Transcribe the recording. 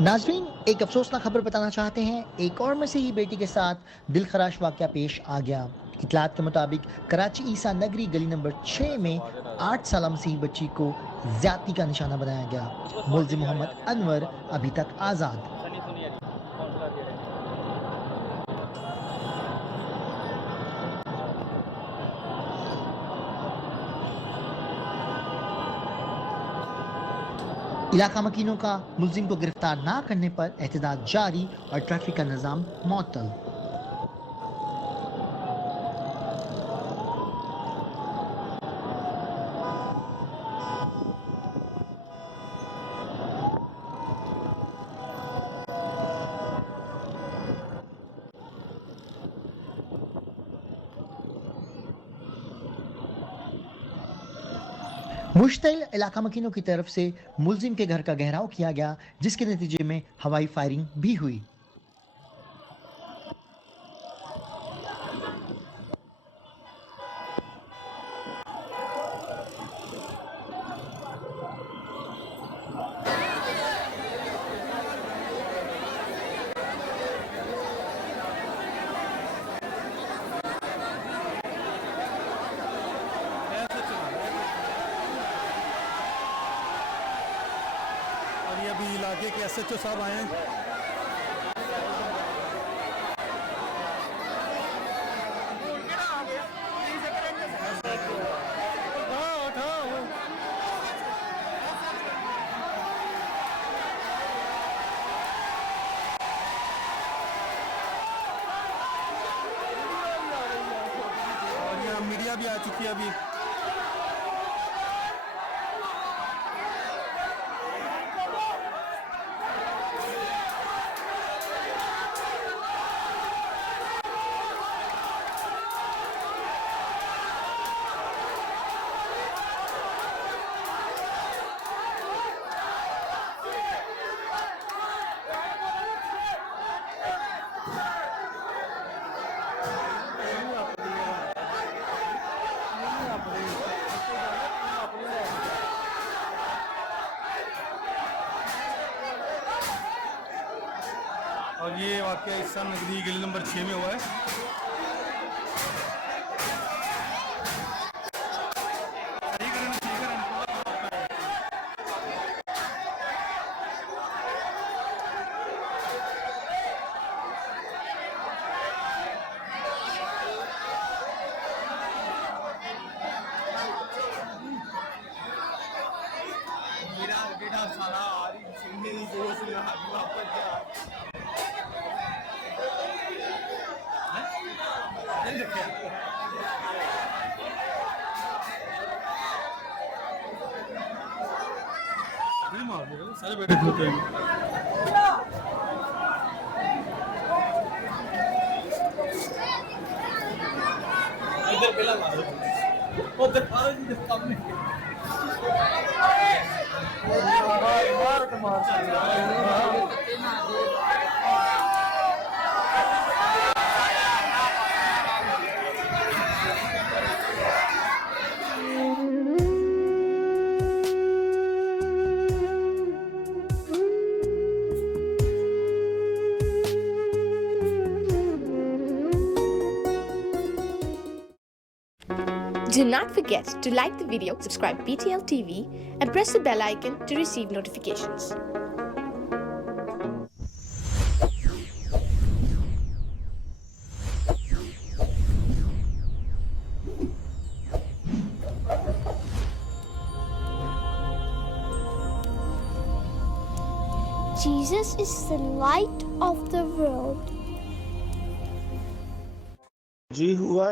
नाजरीन, एक अफसोसनाक खबर बताना चाहते हैं। एक और मसीही बेटी के साथ दिलखराश वाकया पेश आ गया। इतलात के मुताबिक कराची ईसा नगरी गली नंबर 6 में 8 साल मसीही बच्ची को ज्यादती का निशाना बनाया गया। मुलजिम मोहम्मद अनवर अभी तक आजाद। इलाका मकीनों का मुलजिम को गिरफ्तार ना करने पर एहतजाज जारी और ट्रैफिक का निजाम मुअत्तल। मुश्तिल इलाका मकीनों की तरफ से मुलजिम के घर का घेराव किया गया, जिसके नतीजे में हवाई फायरिंग भी हुई। और ये अभी इलाके के एसएचओ साहब आए हैं। और यहाँ मीडिया भी आ चुकी है अभी। और ये वाकया ईसा नगरी गली नंबर 6 में हुआ है। सारे बैठे होते हैं। इधर पहला मारो, उधर मारो जी सामने। Do not forget to like the video, subscribe BTL TV and press the bell icon to receive notifications. Jesus is the light of the world. जी हुआ